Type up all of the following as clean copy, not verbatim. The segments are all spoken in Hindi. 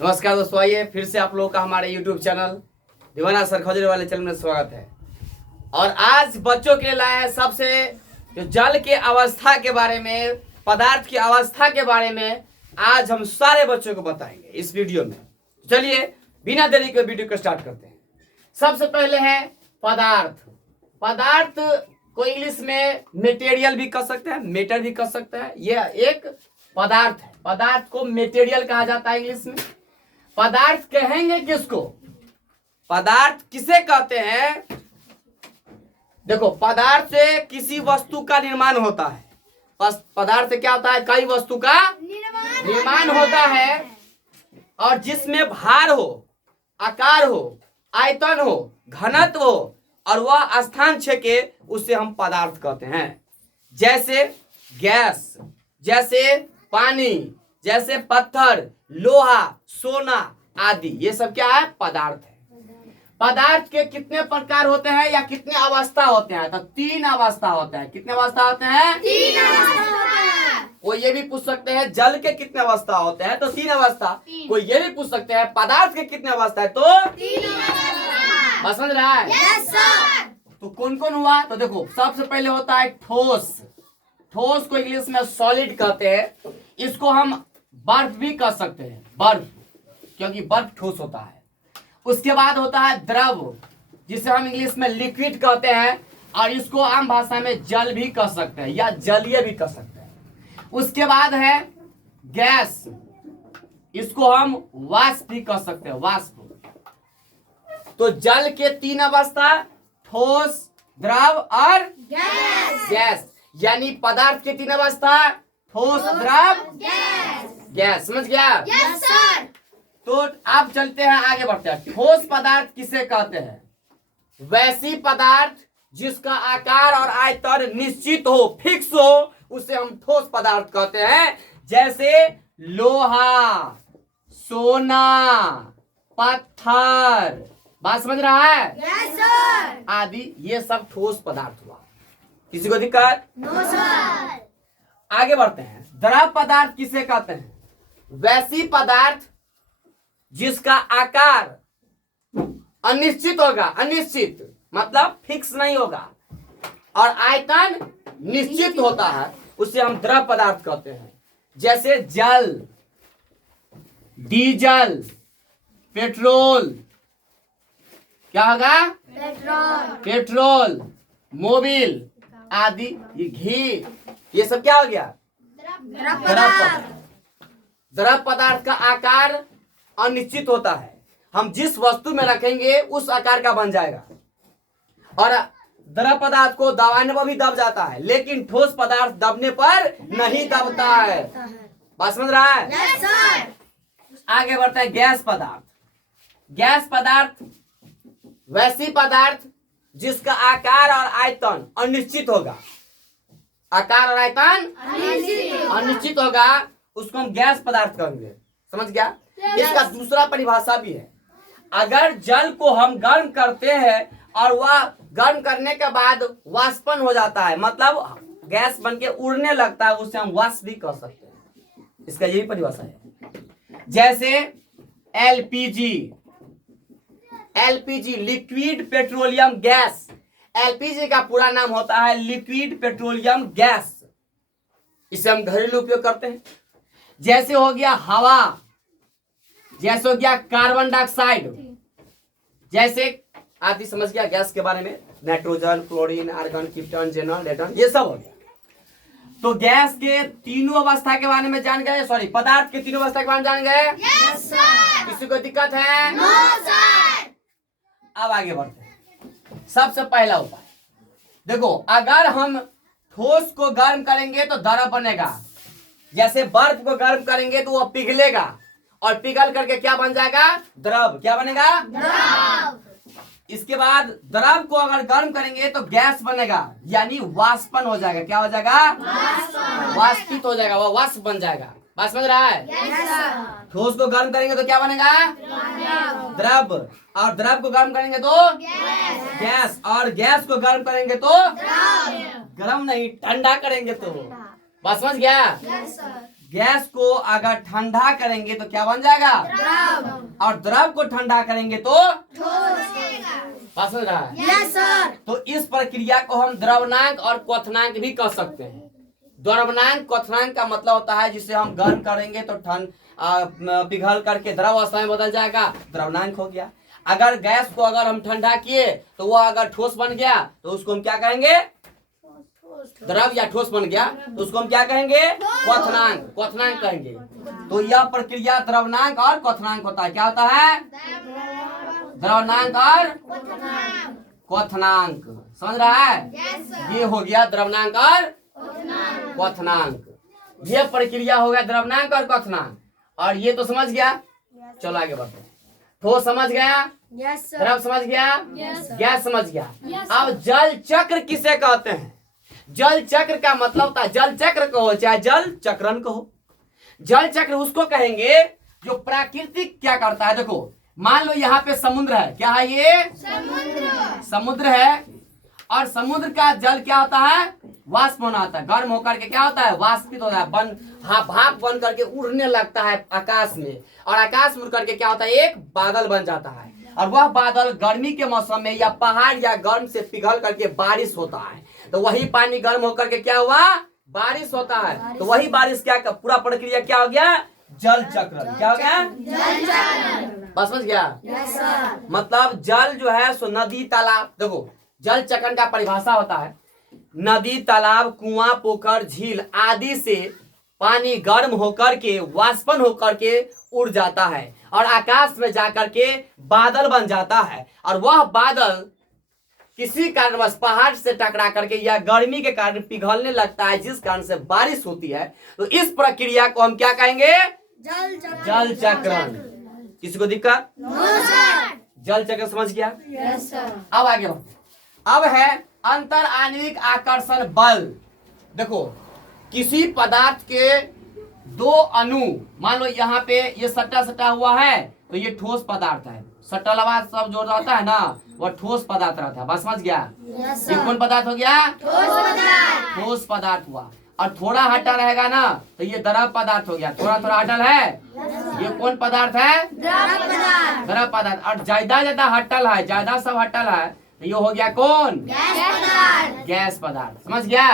नमस्कार दोस्तों, आइए फिर से आप लोगों का हमारे YouTube चैनल दीवाना सर खजूरी वाले चैनल में स्वागत है। और आज बच्चों के लिए लाए हैं सबसे जो जल के अवस्था के बारे में, पदार्थ की अवस्था के बारे में आज हम सारे बच्चों को बताएंगे इस वीडियो में। चलिए बिना देरी के वीडियो को स्टार्ट करते हैं। सबसे पहले है पदार्थ। पदार्थ को इंग्लिश में मेटेरियल भी कह सकते हैं, मेटर भी कह सकते हैं। यह एक पदार्थ है। पदार्थ को मेटेरियल कहा जाता है इंग्लिश में। पदार्थ कहेंगे किसको? पदार्थ किसे कहते हैं? देखो, पदार्थ से किसी वस्तु का निर्माण होता है। पदार्थ से क्या होता है? कई वस्तु का निर्माण होता है। और जिसमें भार हो, आकार हो, आयतन हो, घनत्व हो और वह स्थान छेके, उसे हम पदार्थ कहते हैं। जैसे गैस, जैसे पानी, जैसे पत्थर, लोहा, सोना आदि, ये सब क्या है? पदार्थ है। पदार्थ के कितने प्रकार होते हैं या कितने अवस्था होते हैं? तो 3 अवस्था होते हैं। कितने अवस्था होते हैं? 3 अवस्था। कोई ये भी पूछ सकते हैं जल के कितने अवस्था होते हैं? तो 3 अवस्था। कोई ये भी पूछ सकते हैं पदार्थ के कितने अवस्था है? तो 3 अवस्था। समझ रहा है? Yes sir. तो कौन कौन हुआ? तो देखो, सबसे पहले होता है ठोस। ठोस को इंग्लिश में सॉलिड कहते हैं। इसको हम बर्फ भी कह सकते हैं, बर्फ, क्योंकि बर्फ ठोस होता है। उसके बाद होता है द्रव, जिसे हम इंग्लिश में लिक्विड कहते हैं, और इसको आम भाषा में जल भी कह सकते हैं या जलीय भी कह सकते हैं। उसके बाद है गैस, इसको हम वाष्प भी कह सकते हैं, वाष्प। तो जल के 3 अवस्था, ठोस, द्रव और गैस। यानी पदार्थ के 3 अवस्था, ठोस, द्रव, गैस। समझ गया? Yes sir. तो आप चलते हैं, आगे बढ़ते हैं। ठोस पदार्थ किसे कहते हैं? वैसी पदार्थ जिसका आकार और आयतन निश्चित हो, फिक्स हो, उसे हम ठोस पदार्थ कहते हैं। जैसे लोहा, सोना, पत्थर, बात समझ रहा है? Yes sir. आदि, ये सब ठोस पदार्थ हुआ। किसी को दिक्कत? No sir. आगे बढ़ते हैं। द्रव पदार्थ किसे कहते हैं? वैसी पदार्थ जिसका आकार अनिश्चित होगा, अनिश्चित मतलब फिक्स नहीं होगा, और आयतन निश्चित होता है, उसे हम द्रव पदार्थ कहते हैं। जैसे जल, डीजल, पेट्रोल, क्या होगा? पेट्रोल, मोबिल आदि, ये घी, ये सब क्या हो गया? द्रव पदार्थ। द्रव पदार्थ का आकार अनिश्चित होता है। हम जिस वस्तु में रखेंगे उस आकार का बन जाएगा। और द्रव पदार्थ को दबाने पर भी दब जाता है, लेकिन ठोस पदार्थ दबने पर नहीं दबता है। बात समझ रहा है? Yes sir. आगे बढ़ता है गैस पदार्थ। गैस पदार्थ वैसी पदार्थ जिसका आकार और आयतन अनिश्चित होगा। आकार और आयतन अनिश्चित होगा, उसको हम गैस पदार्थ कहेंगे। समझ गया? इसका दूसरा परिभाषा भी है। अगर जल को हम गर्म करते हैं और वह गर्म करने के बाद वाष्पन हो जाता है, मतलब गैस बनके उड़ने लगता है, उसे हम वाष्प भी कह सकते हैं। इसका यही परिभाषा है। जैसे LPG, LPG liquid petroleum gas. LPG का पूरा नाम होता है लिक्विड पेट्रोलियम गैस। इसे हम घरेलू उपयोग करते हैं। जैसे हो गया हवा, जैसे हो गया कार्बन डाइऑक्साइड, जैसे आदि। समझ गया गैस के बारे में? Nitrogen, chlorine, argon, krypton, xenon, radon, ये सब हो गया। तो गैस के 3 अवस्था के बारे में जान गए, सॉरी, पदार्थ के 3 अवस्था के बारे में जान गए? Yes sir. किसी को दिक्कत है? No sir. अब आगे बढ़ते हैं। सबसे पहला उपाय देखो, अगर हम ठोस को गर्म करेंगे तो द्रव बनेगा। जैसे बर्फ को गर्म करेंगे तो वह पिघलेगा, और पिघल करके क्या बन जाएगा? द्रव। क्या बनेगा? द्रव। इसके बाद द्रव को अगर गर्म करेंगे तो गैस बनेगा, यानी वाष्पन हो जाएगा। क्या हो जाएगा? वाष्पित हो जाएगा, वह वाष्प बन जाएगा। बात समझ रहा है? yes, ठोस को गर्म करेंगे तो क्या बनेगा? द्रव। और द्रव को गर्म करेंगे तो गैस। और गैस को गर्म करेंगे तो गर्म नहीं, ठंडा करेंगे तो। बात समझ गया? yes, गैस को अगर ठंडा करेंगे तो क्या बन जाएगा? द्रव। और द्रव को ठंडा करेंगे तो बात समझ रहा है? Yes sir. तो इस प्रक्रिया को हम द्रवनांक और क्वथनांक भी कह सकते हैं। द्रवनांक क्वथनांक का मतलब होता है जिसे हम गर्म करेंगे तो पिघल करके द्रव अवस्था में बदल जाएगा, द्रवनांक हो गया। अगर गैस को अगर हम ठंडा किए तो वह अगर ठोस बन गया तो उसको हम क्या कहेंगे? द्रव या ठोस बन गया तो उसको हम क्या कहेंगे? क्वथनांक, क्वथनांक कहेंगे। तो यह प्रक्रिया द्रवनांक और क्वथनांक होता है। क्या होता है? द्रवनांक और क्वथनांक। समझ रहा है? ये हो गया द्रवनांक और क्वथनांक। ये प्रक्रिया हो गया द्रवनांक और क्वथनांक। और ये तो समझ गया। चलो आगे बढ़ते हैं। ठोस समझ गया, यस सर। द्रव समझ गया, यस सर। गैस समझ गया। Yes, अब जल चक्र किसे कहते हैं? जल चक्र का मतलब होता है, जल चक्र कहो चाहे जल चक्रण कहो, जल चक्र उसको कहेंगे जो प्राकृतिक क्या करता है। देखो मान लो यहाँ पे समुद्र है। क्या है ये? समुद्र है। और समुद्र का जल क्या होता है? वाष्प होना होता है। गर्म होकर के क्या होता है? वाष्पित होता है, भाप बन करके उड़ने लगता है आकाश में। और आकाश में उड़ करके क्या होता है? एक बादल बन जाता है। और वह बादल गर्मी के मौसम में या पहाड़ या गर्म से पिघल करके बारिश होता है। तो वही पानी गर्म होकर के क्या हुआ? बारिश होता है। तो वही बारिश क्या, पूरा प्रक्रिया क्या हो गया? जल चक्र। क्या हो गया? बस समझ गया? Yes sir. मतलब जल जो है सो नदी तालाब, देखो जल चक्र का परिभाषा होता है नदी तालाब कुआं पोखर झील आदि से पानी गर्म होकर के वाष्पन होकर के उड़ जाता है और आकाश में जाकर के बादल बन जाता है। और वह बादल किसी कारणवश पहाड़ से टकरा करके या गर्मी के कारण पिघलने लगता है, जिस कारण से बारिश होती है। तो इस प्रक्रिया को हम क्या कहेंगे? जल चक्रण। किसी को दिक्कत? जल चक्र समझ गया? Yes sir. अब आगे बढ़ते हैं। अब है अंतर आणविक आकर्षण बल। देखो किसी पदार्थ के दो अणु, मान लो यहाँ पे ये सट्टा सट्टा हुआ है तो ये ठोस पदार्थ है। सट्टा लवा सब जो रहता है ना वह ठोस पदार्थ रहता है। बस समझ गया? यस ये सर। कौन पदार्थ हो गया? ठोस ठोस पदार्थ हुआ। और थोड़ा हटा रहेगा ना तो ये द्रव पदार्थ हो गया। थोड़ा थोड़ा हटल है, ये कौन पदार्थ है? द्रव पदार्थ। और ज्यादा हटल है, ज्यादा सब हटल है तो ये हो गया कौन? गैस पदार्थ। समझ गया?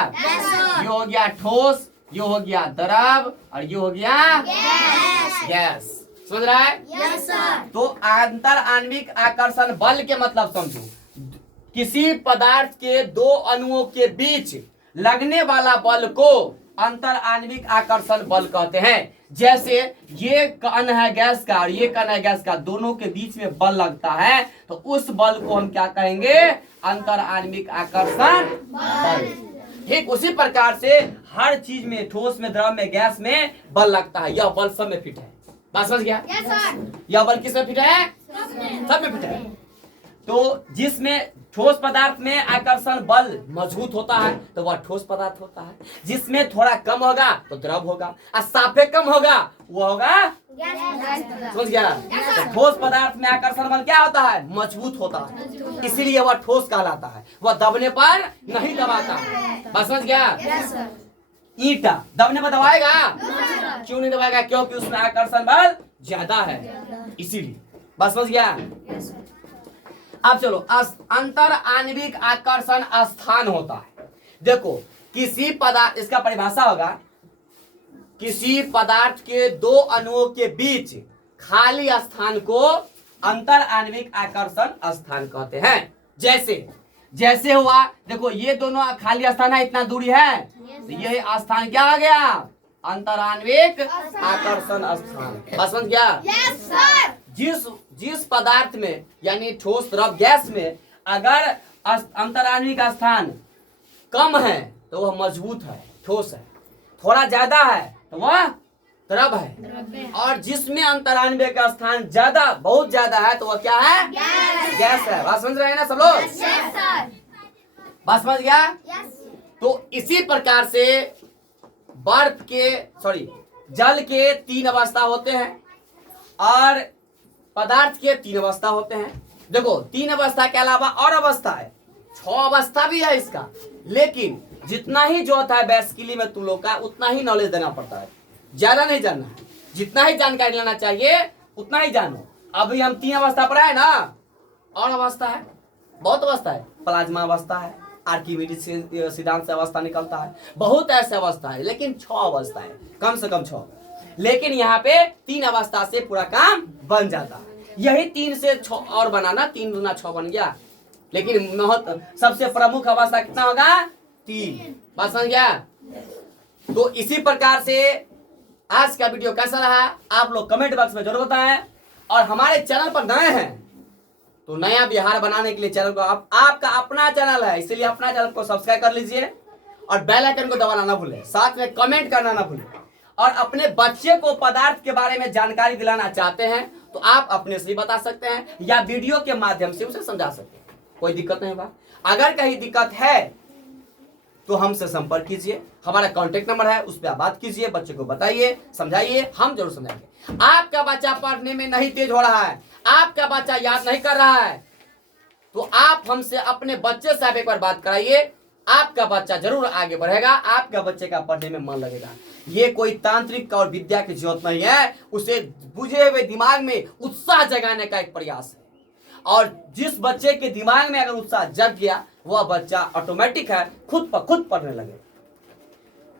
ये हो गया ठोस, ये हो गया द्रव और ये हो गया गैस। समझ रहा है? Yes sir. तो अंतर आणविक आकर्षण बल के मतलब समझो, किसी पदार्थ के दो अणुओं के बीच लगने वाला बल को अंतर आणविक आकर्षण बल कहते हैं। जैसे ये कण है गैस का और ये कण है गैस का, दोनों के बीच में बल लगता है तो उस बल को हम क्या कहेंगे? अंतर आणविक आकर्षण बल। ठीक उसी प्रकार से हर चीज में, ठोस में, द्रव में, गैस में बल लगता है। यह बल सब में फिट है। बात समझ गया? Yes sir. यह बल किस में फिट है? सब में फिट है। तो जिसमें ठोस पदार्थ में आकर्षण बल मजबूत होता है तो वह ठोस पदार्थ होता है। जिसमें थोड़ा कम होगा तो द्रव होगा और साफे कम होगा वो होगा। समझ गया? तो ठोस पदार्थ में आकर्षण बल क्या होता है? मजबूत होता है, इसीलिए वह ठोस कहलाता है। वह दबने पर नहीं दबाता है। बस समझ गया? Yes sir. ईंटा दबने पर दबाएगा? क्यों नहीं दबाएगा? क्योंकि उसमें आकर्षण बल ज्यादा है, इसीलिए। बस समझ गया? Yes sir. अब चलो अंतर आणविक आकर्षण स्थान होता है। देखो किसी पदार्थ, इसका परिभाषा होगा किसी पदार्थ के दो अणुओं के बीच खाली स्थान को अंतर आणविक आकर्षण स्थान कहते हैं। जैसे हुआ, देखो ये दोनों खाली स्थान है, इतना दूरी है तो ये स्थान क्या आ गया? अंतर आणविक आकर्षण स्थान। बस समझ गया? Yes sir. जिस पदार्थ में यानी ठोस द्रव गैस में अगर अंतर आणविक स्थान कम है तो वह मजबूत है, ठोस है। थोड़ा ज्यादा है तो वह द्रव है। और जिसमें अंतर आणविक स्थान ज्यादा, बहुत ज्यादा है तो वह क्या है? गैस है। बात समझ रहे हैं ना सब लोग? Yes sir. बात समझ गया? यस। तो इसी प्रकार से जल के 3 अवस्था होते हैं और पदार्थ के 3 अवस्था होते हैं। देखो 3 अवस्था के अलावा और अवस्था है, 6 अवस्था भी है इसका। लेकिन जितना ही जो होता है बेसिकली में तुम लोग का उतना ही नॉलेज देना पड़ता है। ज्यादा नहीं जानना है, जितना ही जानकारी लेना चाहिए उतना ही जानो। अभी हम 3 अवस्था पर आए ना, और अवस्था है, बहुत अवस्था है, प्लाज्मा अवस्था है, आर्किमिडीज सिद्धांत से अवस्था निकलता है, बहुत ऐसे अवस्था है, लेकिन 6 अवस्था है, कम से कम 6। लेकिन यहाँ पे 3 अवस्था से पूरा काम बन जाता है। यही 3 से 6 और बनाना, 3 दूना 6 बन गया। लेकिन सबसे प्रमुख अवस्था कितना होगा? 3। बात समझ गया? तो इसी प्रकार से आज का वीडियो कैसा रहा आप लोग कमेंट बॉक्स में जरूर बताएं। और हमारे चैनल पर नए हैं तो नया बिहार बनाने के लिए चैनल को आपका अपना चैनल है, इसलिए अपना चैनल को सब्सक्राइब कर लीजिए और बेल आइकन को दबाना ना भूलें, साथ में कमेंट करना ना भूलें। और अपने बच्चे को पदार्थ के बारे में जानकारी दिलाना चाहते हैं तो आप अपने से बता सकते हैं या वीडियो के माध्यम से उसे समझा सकते हैं, कोई दिक्कत नहीं बा। अगर कहीं दिक्कत है तो हमसे संपर्क कीजिए, हमारा कांटेक्ट नंबर है, उस पर आप बात कीजिए, बच्चे को बताइए, समझाइए, हम जरूर समझाएंगे। आपका बच्चा पढ़ने में नहीं तेज हो रहा है, आपका बच्चा याद नहीं कर रहा है, तो आप हमसे अपने बच्चे से एक बार बात कराइए, आपका बच्चा जरूर आगे बढ़ेगा, आपका बच्चे का पढ़ने में मन लगेगा। ये कोई तांत्रिक और विद्या की जरूरत नहीं है, उसे बुझे हुए दिमाग में उत्साह जगाने का एक प्रयास है। और जिस बच्चे के दिमाग में अगर उत्साह जग गया वह बच्चा ऑटोमेटिक है खुद पढ़ने लगे।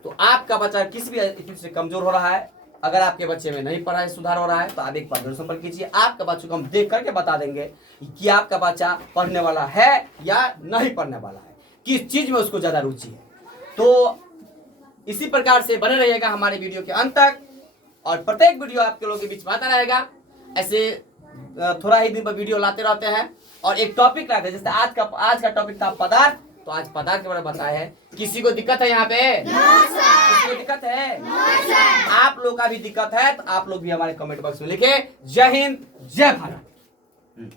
तो आपका बच्चा किसी भी स्थिति से कमजोर हो रहा है, अगर आपके बच्चे में नहीं पढ़ाई सुधार हो रहा है तो आप एक बार जरूर संपर्क कीजिए। आपके बच्चों को हम देख करके बता देंगे कि आपका बच्चा पढ़ने वाला है या नहीं पढ़ने वाला है, किस चीज में उसको ज्यादा रुचि है। तो इसी प्रकार से बने रहिएगा हमारे वीडियो के अंत तक, और प्रत्येक वीडियो आपके लोगों के बीच में आता रहेगा। ऐसे थोड़ा ही दिन पर वीडियो लाते रहते हैं और एक टॉपिक लाते हैं। जैसे आज का टॉपिक था पदार्थ, तो आज पदार्थ के बारे में बताया है। किसी को दिक्कत है यहाँ पे? किसी को दिक्कत है? आप लोग का भी दिक्कत है तो आप लोग भी हमारे कमेंट बॉक्स में लिखे। जय हिंद, जय भारत।